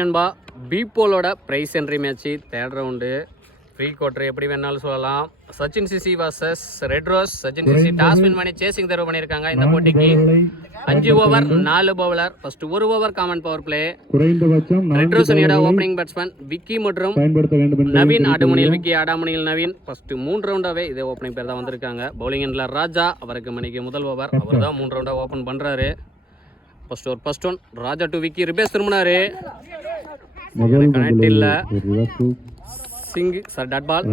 நண்பா பீப்போலோட prize entry match third round pre quarter எப்படி வேணாலும் சொல்லலாம். Sachin CC versus red rose. Sachin CC toss win பண்ணி சேசிங் தேர்வு பண்ணியிருக்காங்க. இந்த போட்டிக்கு 5 over 4 bowler. First 1 over common power play. Red rose அணியோட ஓப்பனிங் பேட்ஸ்மேன் விக்கி மற்றும் நவீன். ஆடுமணியில் விக்கி, ஆடாமணியில் நவீன். ஃபர்ஸ்ட் 3 ரவுண்டாவே இதே ஓப்பனிங் பேர் தான் வந்திருக்காங்க. பவுலிங் எண்ணில் ராஜா, அவருக்கு மணிக்கு முதல் ஓவர். அவர் தான் 3 ரவுண்டாக ஓப்பன் பண்ணுறாரு. First one Raja to Vicky. ரிபேஸ் திரும்பினாரு, கனெக்ட் இல்ல. Singh sir dot ball.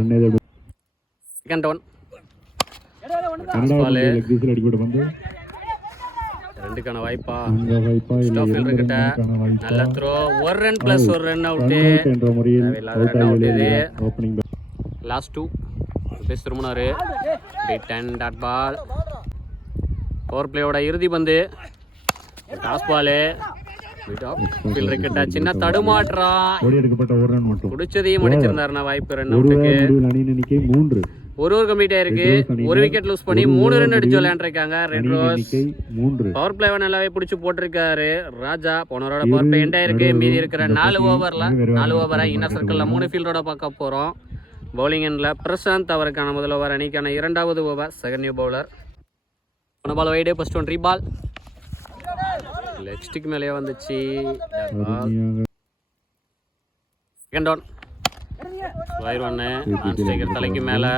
Second one ரெண்டுக்கான வாய்ப்பா. கிட்ட நல்ல throw. 1 run plus 1 run out. Last 2 ரிபேஸ் திரும்பினாரு. 10 டாட் பால். பவர் பிளேயோட இறுதி பந்து. Toss ball. சின்ன தடுமாற்றம். குடிச்சதையும் அடிச்சிருந்தாருன்னா வாய்ப்பு. ரன் அவுட்டுக்கு ஒரு கம்ப்ளீட் ஆயிருக்கு. 1 விக்கெட் லூஸ் பண்ணி 3 ரன் அடிச்சு விளையாண்டுருக்காங்க ரெட் ரோஸ். பவர் பிளேவை நல்லாவே பிடிச்சி போட்டிருக்காரு ராஜா. போனவரோட பவர் பிளே எண்ட் ஆயிருக்கு. மீதி இருக்கிற 4 ஓவரை இன்னர் சர்க்கிள்ல 3 ஃபீல்டோட பார்க்க போறோம். பவுலிங் எண்ட்ல பிரசாந்த், அவருக்கான முதல் ஓவர். அணிக்கான 2வது ஓவர். Second new bowler. போன பால் wide. First one ரீபால். Leg stick மேலேயே வந்துச்சு. செகண்ட் ஒன் வயர் ஒன்று. ஸ்ட்ரைக்கர் தலைக்கு மேலே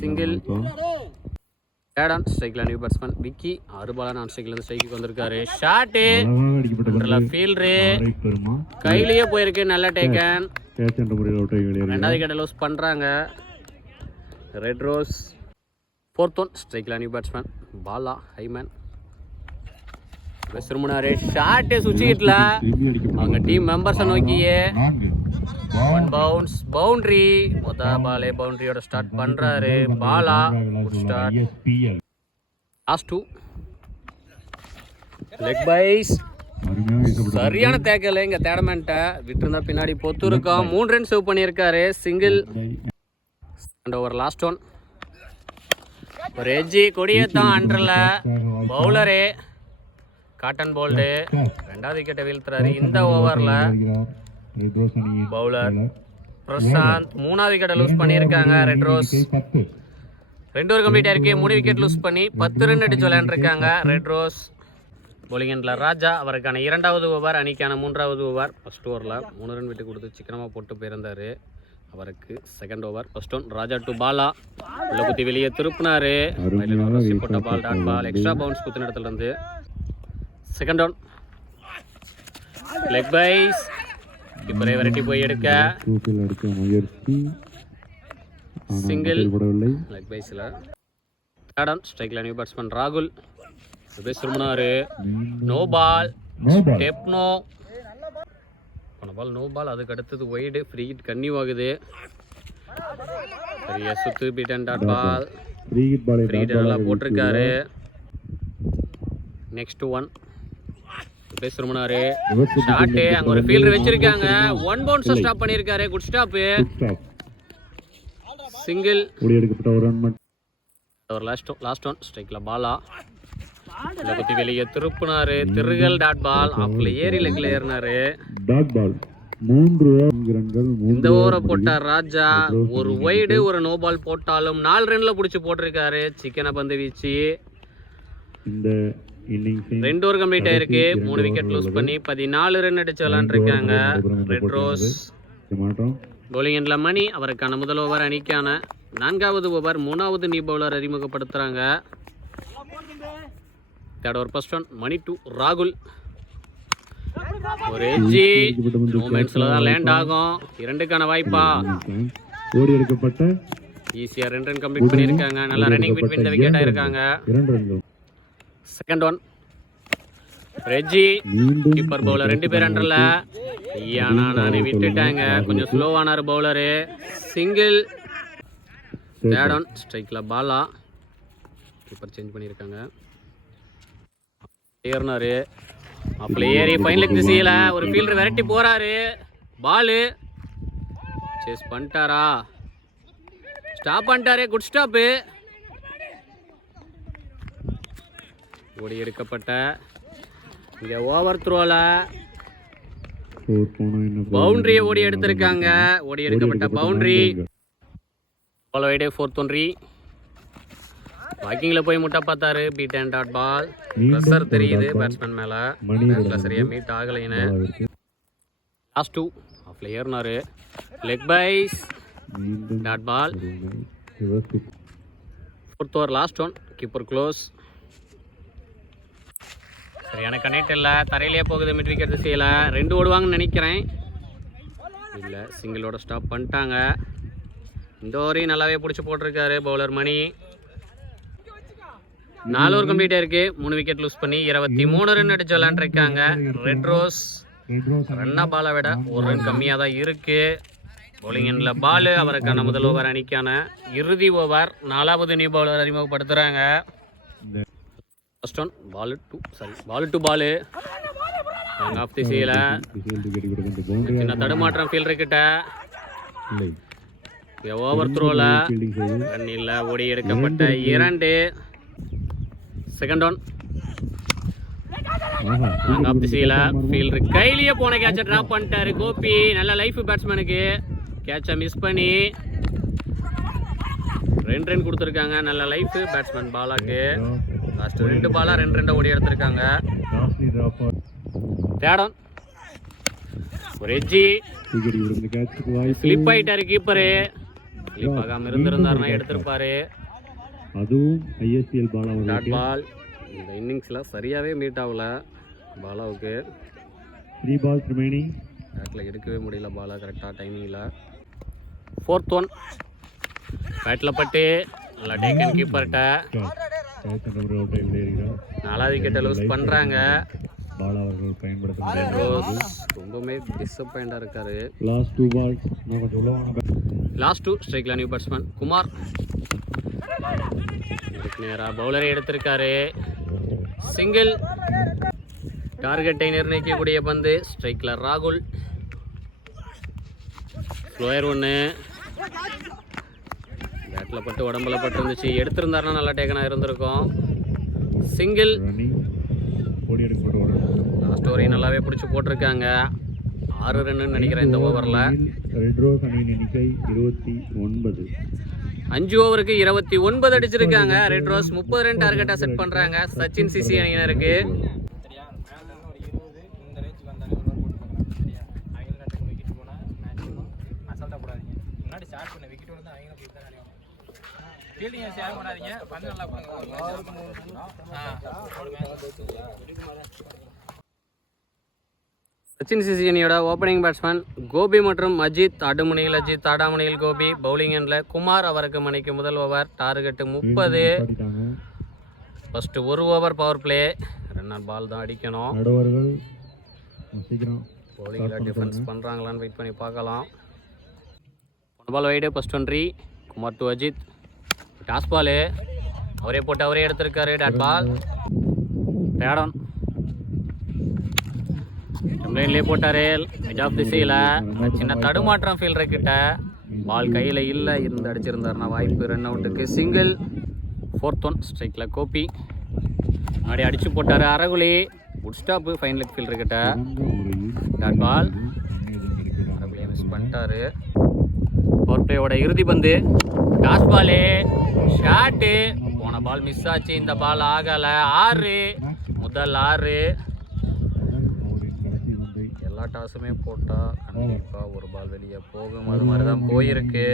சிங்கிள். தேர்ட் ஒன் ஸ்ட்ரைக்கில் நியூ பேட்ஸ்மேன் விக்கி. 6 பாலா நான் ஸ்ட்ரைக்லேருந்து ஸ்ட்ரைக்கு வந்திருக்காரு. ஷாட்டு ஃபீல்டரு கையிலேயே போயிருக்கு. நல்ல டேக்கன். 2வது விக்கெட்டை லூஸ் பண்ணுறாங்க ரெட் ரோஸ். ஃபோர்த் ஒன் ஸ்ட்ரைக்கில் நியூ பேட்ஸ்மேன் பாலா ஹைமேன். திரும்பினாரு. ஷாட்டே சுவிட்ச்ல அவங்க டீம் மெம்பர்ஸை நோக்கியே. 1 பவுன்ஸ் பவுண்டரி. மொத்த பாலே பவுண்டரியோட ஸ்டார்ட் பண்றாரு பாலா. ஸ்டார்ட். லாஸ்ட் 2 லெக் பைஸ். சரியான தேக்கல. இங்க தேடமெண்ட்டை விட்டுருந்தா பின்னாடி பொத்து இருக்கும். 3 ரன் சேவ் பண்ணியிருக்காரு. Single. And over last one. ஒரு எஜ்ஜி கொடியத்தான் அண்டர்ல பவுலரே காட்டன் போல்டு. 2வது விக்கெட்டை வீழ்த்துறாரு இந்த ஓவர்ல பவுலர் பிரசாந்த். 3வது விக்கெட்டை லூஸ் பண்ணியிருக்காங்க ரெட் ரோஸ். 2 ஓவர் கம்ப்ளீட் ஆயிருக்கு. 3 விக்கெட் லூஸ் பண்ணி 10 ரன் அடிச்சு விளையாண்டுருக்காங்க ரெட் ரோஸ். பவுலிங் எண்ட்ல ராஜா, அவருக்கான 2வது ஓவர். அணிக்கான 3வது ஓவர். ஃபர்ஸ்ட் ஓவரில் 3 ரன் விட்டு கொடுத்து சிக்கனமாக போட்டு போயிருந்தாரு. அவருக்கு second over. First one Raja to Bala. உள்ள குத்தி வெளியே திருப்பினாரு. போட்ட ball dot ball. Extra bounce குத்தின இடத்துல இருந்து. Second one leg byes. இப்பரே வெரைட்டி போய் எடுக்க சிங்கிள். லெக் பைஸ்ல தேர்ட் ஒன் ஸ்ட்ரைக்ல நியூ பேட்ஸ்மேன் ராகுல். ரிபேஸ் திரும்பினாரு. No ball. Step no. போன பால் நோ பால். அதுக்கு அடுத்தது ஒய்டு. ஃப்ரீ ஹிட் கன்னியூ ஆகுது. பெரிய சுத்து. Beaten dot ball. Free hit நல்லா போட்டிருக்காரு. நெக்ஸ்ட் ஒன் பேசுறாரு. ஷாட். அங்க ஒரு ஃபீல்டர் வச்சிருக்காங்க. 1 பவுன்ஸ் ஸ்டாப் பண்ணிருக்காரு. Good stop. சிங்கிள். ஒரு லாஸ்ட் ஒன் ஸ்ட்ரைக்ல பாலா. உள்ள குத்தி வெளியே திருப்பினாரு. திருகல் டாட் பால். ஆஃப்ல ஏறி லெக்ல ஏறினாரு. Dot ball. 3 ரன்கள். இந்த ஓவரை போட்ட ராஜா. ஒரு வைடு ஒரு நோ பால் போட்டாலும் 4 ரன்ல புடிச்சு போட்டிருக்காரு. சிக்கன பந்து வீச்சு. இந்த 2 ஓவர் கம்ப்ளீட் ஆயிருக்கு. 3 விக்கெட் லூஸ் பண்ணி 14 ரன் அடிச்சு விளையாண்டுருக்காங்க ரெட் ரோஸ். பவுலிங் எண்ட்ல மணி, அவருக்கான முதல் ஓவர். அணிக்கான 4வது ஓவர். 3வது நியூ பவுலர் அறிமுகப்படுத்துறாங்க. Third over first one Mani to ராகுல். ஒரு எஜ்ஜி மூமெண்ட்ஸ்ல தான் லேண்ட் ஆகும். 2க்கான வாய்ப்பா. ஓடி எடுக்கப்பட்ட ஈஸியா 2 ரன் கம்ப்ளீட் பண்ணியிருக்காங்க. நல்லா ரன்னிங் பிட்வீன் தி விக்கெட் ஆயிருக்காங்க. செகண்ட் ஒன் ரெஜ்ஜி. கீப்பர் பவுலர் 2 பேர் அண்டர்ல. நானே விட்டுட்டாங்க. கொஞ்சம் ஸ்லோவானார் பவுலரு. சிங்கிள். தேர்ட் ஒன் ஸ்ட்ரைக்ல பாலா. கீப்பர் சேஞ்ச் பண்ணியிருக்காங்க. ஏறினாரு. அப்பல ஏறி ஃபைனல் திசையில ஒரு ஃபீல்டர் விரட்டி போறாரு. பாலு சேஸ் பண்ணிட்டாரா? ஸ்டாப் பண்ணிட்டாரு. Good stop. ஓடி எடுக்கப்பட்ட இங்கே ஓவர் த்ரோவில் பவுண்டரியை ஓடி எடுத்திருக்காங்க. ஓடி எடுக்கப்பட்ட பவுண்டரி. பால் வைடு 4-3. வாக்கிங்கில் போய் முட்டை பார்த்தாரு. Beat and dot ball. Pressure தெரியுது பேட்ஸ்மேன் மேலே. பேட்டில் சரியாக மீட் ஆகலைன்னு. லாஸ்ட் 2 ஆஃப்ல ஏறினாரு. Leg byes dot ball. 4th over last 1. Keeper close. சரியான கனெக்ட் இல்லை. தரையிலே போகுது. மிட் விக்கெட் திசையில் 2 ஓடுவாங்கன்னு நினைக்கிறேன். இல்லை, சிங்கிளோட ஸ்டாப் பண்ணிட்டாங்க. இந்த ஓவரையும் நல்லாவே பிடிச்சி போட்டிருக்காரு பவுலர் மணி. 4 ஓவர் கம்ப்ளீட் ஆயிருக்கு. 3 விக்கெட் லூஸ் பண்ணி 23 ரன் அடிச்சு விளையாண்டுருக்காங்க. ரெட் ரோஸ் ரன்னா பாலை விட 1 ரன் கம்மியாக தான் இருக்கு. பவுலிங் எண்ணில் பால். அவருக்கான முதல் ஓவர் அணிக்கான இறுதி ஓவர். 4வது நியூ பவுலர் அறிமுகப்படுத்துகிறாங்க. First one ball to ball. Off திசையில் சின்ன தடுமாற்றம் ஃபீல்டர் கிட்ட. ஓவர் த்ரோல ரன்னில் ஓடி எடுக்கப்பட்ட 2. செகண்ட் ஒன் ஆஃப் திசையில் ஃபீல்டர் கையிலேயே போன கேட்சை ட்ராப் பண்ணிட்டாரு கோபி. நல்ல லைஃப் பேட்ஸ்மேனுக்கு. கேட்சை மிஸ் பண்ணி 2 ரன் கொடுத்துருக்காங்க. நல்ல லைஃப் பேட்ஸ்மேன் பாலாக்கு. லாஸ்ட் 2 பாலா 2 ஓடி எடுத்திருக்காங்க. தேடம் ஒரு எஜ்ஜி ஸ்லிப் ஆயிட்டாரு கீப்பரு. ஸ்லிப் ஆகாம இருந்திருந்தாருன்னா எடுத்திருப்பாரு. Dot ball. இந்த இன்னிங்ஸ்ல சரியாவே மீட் ஆகல பாலாவுக்கு. 3 balls remaining. பேட்டில் எடுக்கவே முடியல பாலா கரெக்டாக டைமிங்கில். 4th ஒன் பேட்டில் பட்டு நல்லா டேக்கன் கீப்பர்கிட்ட. 4வது விக்கெட்டை லூஸ் பண்ணுறாங்க. ரொம்பவே டிசப்பாயிண்டாக இருக்காரு. லாஸ்ட் 2 ஸ்ட்ரைக்கில் நியூ பேட்ஸ்மேன் குமார். நேராக பவுலரை எடுத்திருக்காரு. சிங்கிள். டார்கெட்டை நிர்ணயிக்கக்கூடிய பந்து. ஸ்ட்ரைக்கில் ராகுல். ஸ்லோயர் 1. பேட்டில் பட்டு உடம்புல பட்டு இருந்துச்சு. எடுத்திருந்தாருன்னா நல்லா டேக்கனாக இருந்திருக்கும். சிங்கிள். லாஸ்ட் ஓவரையும் நல்லாவே பிடிச்சி போட்டிருக்காங்க. 6 ரன்னு நினைக்கிறேன் இந்த ஓவரில். 5 ஓவருக்கு 29 அடிச்சிருக்காங்க. ரெட் ரோஸ் 30 ரன் டார்கெட்டாக செட் பண்ணுறாங்க சச்சின் சிசி அணியினருக்கு. சச்சின் சிசி அணியோட ஓப்பனிங் பேட்ஸ்மேன் கோபி மற்றும் அஜித். அடுமுனையில் அஜித், ஆடாமுனையில் கோபி. பவுலிங் எண்ணில் குமார். அவருக்கு மணிக்கு முதல் over. Target 30. First 1 over power play. Runner ball தான் அடிக்கணும். பவுலிங்கில் டிஃபென்ஸ் பண்ணுறாங்களான்னு வெயிட் பண்ணி பார்க்கலாம். Ball wide. First 1 Kumar to Ajith. Toss ball. அவரே போட்டு அவரே எடுத்திருக்காரு. டாட் பால். தேடம் லைன்லேயே போட்டாரு. மிட் ஆஃப் திசையில் சின்ன தடுமாற்றம் ஃபீல்டர் கிட்ட. பால் கையில் இல்லை. இருந்து அடிச்சிருந்தாருன்னா வாய்ப்பு. ரன் அவுட்டுக்கு. சிங்கிள். 4th ஒன் ஸ்ட்ரைக்கில் கோபி. முன்னாடி அடிச்சு போட்டார் அரகுலி. Good stop fine leg fielder கிட்ட. Dot ball. அரகுலியை மிஸ் பண்ணிட்டாரு. பவர் பிளேயோட இறுதி பந்து. Toss ball. ஷாட்டு. போன பால் மிஸ் ஆச்சு. இந்த பால் ஆகலை. 6. முதல் 6. எல்லா டாஸுமே போட்டால் கண்டிப்பாக ஒரு பால் வெளியே போகும். அது மாதிரி தான் போயிருக்கு.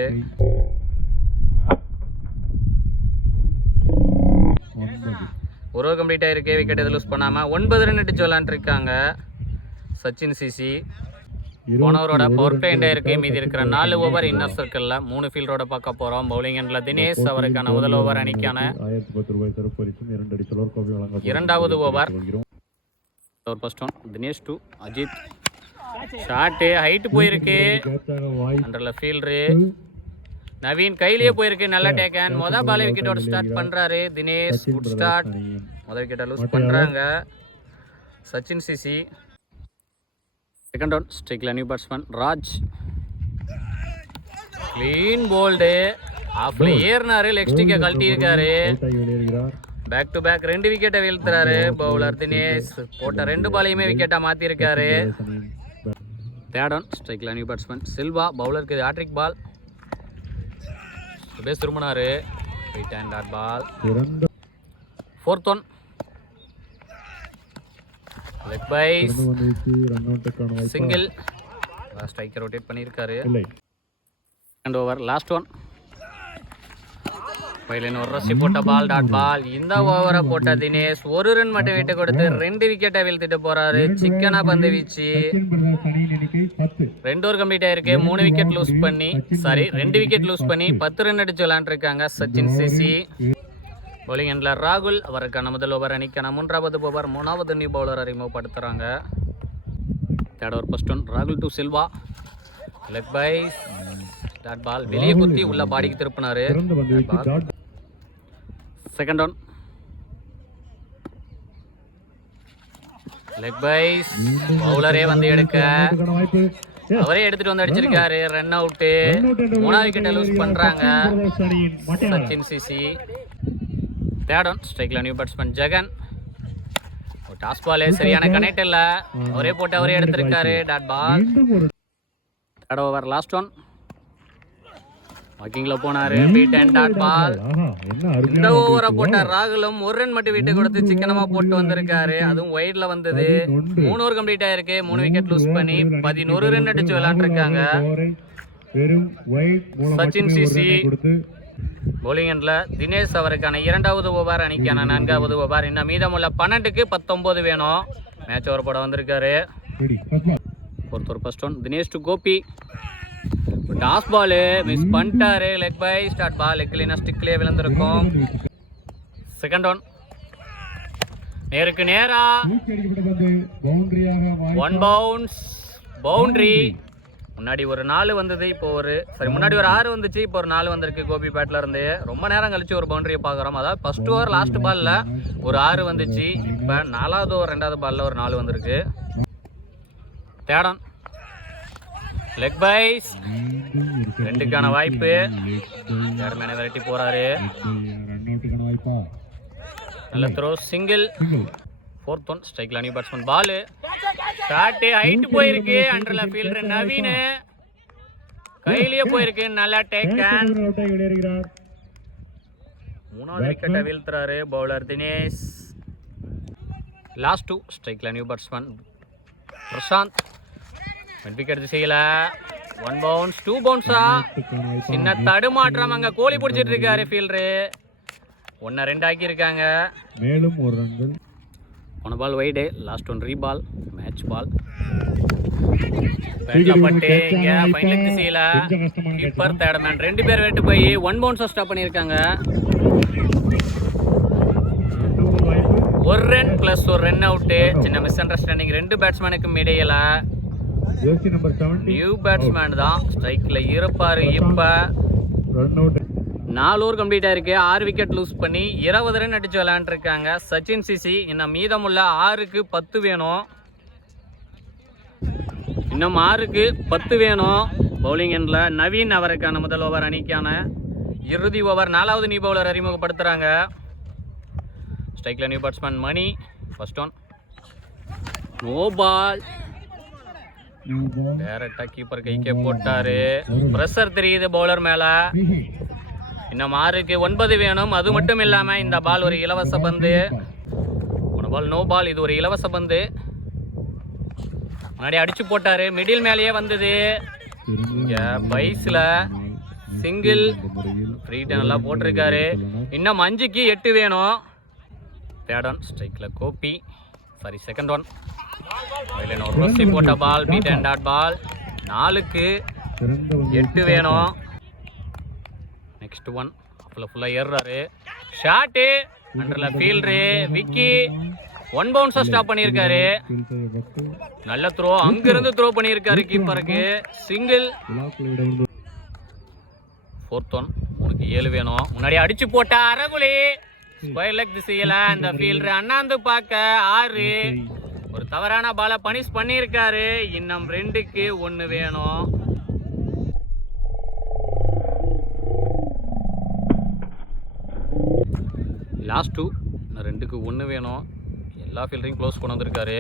ஒரு ஓவர் கம்ப்ளீட் ஆயிருக்கு. விக்கெட் எதுவும் லூஸ் பண்ணாமல் 9 ரன் அடிச்சு விளாண்டுருக்காங்க சச்சின் சிசி. போனவரோட பவர் பிளே ஆயிருக்கு. மீதி இருக்கிற 4 ஓவர் இன்னர் சர்க்கிளில் 3 ஃபீல்டரோட பார்க்க போகிறோம். பவுலிங் எண்ணில் தினேஷ். அவருக்கான முதல் ஓவர் அணிக்கான 2வது over. First one Dinesh to Ajith. Shot height போயிருக்கு. அண்டரில் ஃபீல்டரு நவீன் கையிலேயே போயிருக்கு. நல்ல டேக்கன். மொதல் பால் விக்கெட்டோட ஸ்டார்ட் பண்ணுறாரு தினேஷ். Good start. முதல் விக்கெட்டை லூஸ் பண்ணுறாங்க சச்சின் சிசி. செகண்ட் ஒன் ஸ்ட்ரைக்கில் new batsman Raj. Clean bowled. ஆஃப்ல ஏறினாரு. லெக் ஸ்டிக்கை கழட்டியிருக்காரு. பேக் டு பேக் 2 விக்கெட்டை வீழ்த்துறாரு பவுலர் தினேஷ். போட்ட 2 பாலையுமே விக்கெட்டாக மாற்றிருக்காரு. தேர்ட் ஒன் ஸ்ட்ரைக்கில் நியூ பேட்ஸ்மேன் சில்வா. பவுலருக்கு ஹேட்ரிக் பால். பேஸ் திரும்பினாரு. Right hand dot ball. Fourth one leg byes single. Striker rotate பண்ணியிருக்காரு. Second over last one. பைலின் ஒரு ரசி போட்ட பால் டாட் பால். இந்த ஓவரை போட்ட தினேஷ் ஒரு ரன் மட்டும் விட்டு கொடுத்து 2 விக்கெட்டை வீழ்த்திட்டு போறாரு. சிக்கனா பந்து வீச்சு 2 ஓவர் கம்ப்ளீட் ஆயிருக்கு. 3 விக்கெட் லூஸ் பண்ணி 2 விக்கெட் லூஸ் பண்ணி 10 ரன் அடிச்சு விளையாண்டுருக்காங்க சச்சின் சிசி. bowling எண்ட்ல ராகுல். அவருக்கான முதல் ஓவர் அணிக்கான 3வது ஓவர் 3வது நியூ பவுலர் அறிமுகப்படுத்துறாங்க. தேர்ட் ஓவர் ஃபர்ஸ்ட் ஒன் ராகுல் to Silva. Leg byes dot ball. வெளியே குத்தி உள்ள பாடிக்கு திருப்பினாரு. Second one leg byes. பவுலரே வந்து எடுக்க அவரே எடுத்துட்டு வந்து அடிச்சிருக்காரு. Run out. 3வது விக்கெட்டை லூஸ் பண்றாங்க சச்சின் சிசி. தேர்ட் ஒன் ஸ்ட்ரைக்ல நியூ பேட்ஸ்மேன் ஜெகன். டாஸ் பாலே சரியான கனெக்ட் இல்ல. அவரே போட்டு அவரே எடுத்திருக்காரு dot ball. Third over last one. வாக்கிங்ல போனாரு. Beat and dot ball. இந்த ஓவரை போட்ட ராகுலும் 1 ரன் மட்டும் விட்டு கொடுத்து சிக்கனமா போட்டு வந்திருக்காரு. அதுவும் வைட்ல வந்தது. 3 ஓவர் கம்ப்ளீட் ஆயிருக்கு. 3 விக்கெட் லூஸ் பண்ணி 11 ரன் அடிச்சு விளையாண்டுருக்காங்க சச்சின் சிசி. bowling எண்ட்ல தினேஷ். அவருக்கான 2வது ஓவர் அணிக்கான 4வது ஓவர். இன்னும் மீதமுள்ள 12க்கு 19 வேணும். மேட்ச் ஓவர் போட வந்திருக்காரு. Fourth over first one Dinesh to Gopi. Toss ball miss பண்ணிட்டாரு. Leg bye start ball. லெக்லினா ஸ்டிக்லேயே விழுந்திருக்கும். செகண்ட் ஒன் நேருக்கு நேரா 1 பவுன்ஸ் பவுண்டரி. முன்னாடி ஒரு 4 வந்தது. இப்போ முன்னாடி ஒரு 6 வந்துச்சு. இப்போ ஒரு 4 வந்திருக்கு கோபி பேட்ல இருந்து. ரொம்ப நேரம் கழிச்சு ஒரு பவுண்டரியை பார்க்குறோம். அதாவது ஃபர்ஸ்ட் ஓவர் லாஸ்ட் பால்ல ஒரு 6 வந்துச்சு. இப்போ 4வது ஓவர் 2வது பால்ல ஒரு 4 வந்திருக்கு. Third one leg byes. 2க்கான வாய்ப்பு. சேர்மேனை விரட்டி போறாரு. நல்ல த்ரோ சிங்கிள். ஃபோர்த் ஒன் ஸ்ட்ரைக்ல new batsman ball. Shot height போயிருக்கு. அண்டர்ல ஃபீல்டர் நவீன் கையிலேயே போயிருக்கு. நல்லா டேக்கன். 3வது விக்கெட்டை வீழ்த்துறாரு பவுலர் தினேஷ். லாஸ்ட் 2 ஸ்ட்ரைக்ல new batsman Prashanth. Mid wicket திசையில 1 பவுன்ஸ் 2 பவுன்ஸா. சின்ன தடுமாற்றம். அங்க கோலி பிடிச்சிட்டு இருக்காரு ஃபீல்டரு. 1-2 ஆக்கி இருக்காங்க. மேலும் 1 ரன்கள். One ball wide. Last one ரீபால் மேட்ச் பால். பட்டு இங்க ஃபைனல் திசையில கீப்பர் தேர்ட்மேன் 2 பேர் வெட்டு போய் 1 பவுன்ஸா ஸ்டாப் பண்ணியிருக்காங்க. 1 ரன் பிளஸ் 1 ரன் அவுட். சின்ன மிஸ் அண்டர்ஸ்டாண்டிங் 2 பேட்ஸ்மேனுக்கும் இடையில. நியூ பேட்ஸ்மேன் தான் ஸ்ட்ரைக்ல இருப்பாரு. இப்ப 4 ஓவர் கம்ப்ளீட் ஆயிருக்கு. 6 விக்கெட் லூஸ் பண்ணி 20 ரன் அடிச்சு விளையாண்டுருக்காங்க சச்சின் சிசி. இன்னும் மீதமுள்ள 6க்கு 10 வேணும். இன்னும் 6க்கு 10 வேணும். பவுலிங் எண்ட்ல நவீன். அவருக்கான முதல் ஓவர் அணிக்கான இறுதி ஓவர் 4வது நியூ பவுலர் அறிமுகப்படுத்துறாங்க. ஸ்ட்ரைக்ல new batsman Mani. First one no ball. டைரக்டா கீப்பர் கைக்கே போட்டாரு. பிரஷர் தெரியுது பவுலர் மேல. இன்னும் 6க்கு 9 வேணும். அது மட்டும் இல்லாம இந்த பால் ஒரு இலவச பந்து. Ball no ball. இது ஒரு இலவச பந்து. முன்னாடி அடிச்சு போட்டாரு. மிடில் மேலேயே வந்தது. இங்க பைஸ்ல சிங்கிள். ஃப்ரீ நல்லா போட்டிருக்காரு. இன்னும் 5க்கு 8 வேணும். தேர்ட் ஒன் ஸ்ட்ரைக்ல கோபி. செகண்ட் ஒன் ஒரு ரசி போட்ட ball. Beat and dot ball. 4க்கு 8 வேணும். நெக்ஸ்ட் ஒன் ஃபுல்லா ஏறாரு. ஷாட் அண்டர்ல ஃபீல்டரு விக்கி 1 பவுன்ஸா ஸ்டாப் பண்ணியிருக்காரு. நல்ல த்ரோ. அங்கிருந்து த்ரோ பண்ணியிருக்காரு கீப்பருக்கு. சிங்கிள். ஃபோர்த் ஒன் 3க்கு 7 வேணும். முன்னாடி அடிச்சு போட்ட அரகுலி ஸ்கொயர் லெக் திசையில இந்த ஃபீல்டர் அண்ணாந்து பார்க்க 6. ஒரு தவறான பாலை பனிஷ் பண்ணியிருக்காரு. இன்னும் 2க்கு 1 வேணும். லாஸ்ட் 2 2க்கு 1 வேணும். எல்லா ஃபீல்டரையும் க்ளோஸ் கொண்டு வந்திருக்காரு.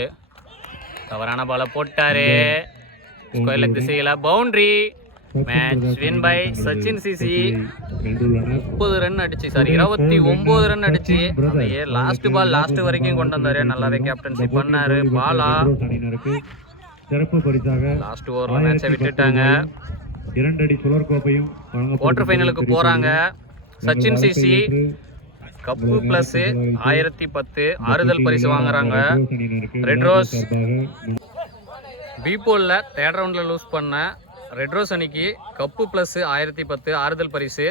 தவறான பாலை போட்டாரு. ஸ்கொயர் லெக் திசையில் boundary. Match win by Sachin CC. வென்றுள்ளனர். 30 ரன் அடிச்சு 29 ரன் அடிச்சு அதையே லாஸ்ட் பால் லாஸ்ட் வரைக்கும் கொண்டு வந்தாரு. நல்லாவே கேப்டன்ஷிப் பண்ணாரு. பாலா அணியினருக்கு சிறப்பு பரிசாக லாஸ்ட் ஓவர்ல மேட்சை விட்டுட்டாங்க. 2 அடி சுழற் கோப்பையும் குவார்டர் ஃபைனலுக்கு போறாங்க. சச்சின் சிசி கப்பு பிளஸ் 1010 ஆறுதல் பரிசு வாங்குறாங்க. ரெட் ரோஸ் பிபோல்ல தேர்ட் ரவுண்ட்ல லூஸ் பண்ண ரெட் ரோஸ் அணிக்கு கப்பு பிளஸ் 1010 ஆறுதல் பரிசு.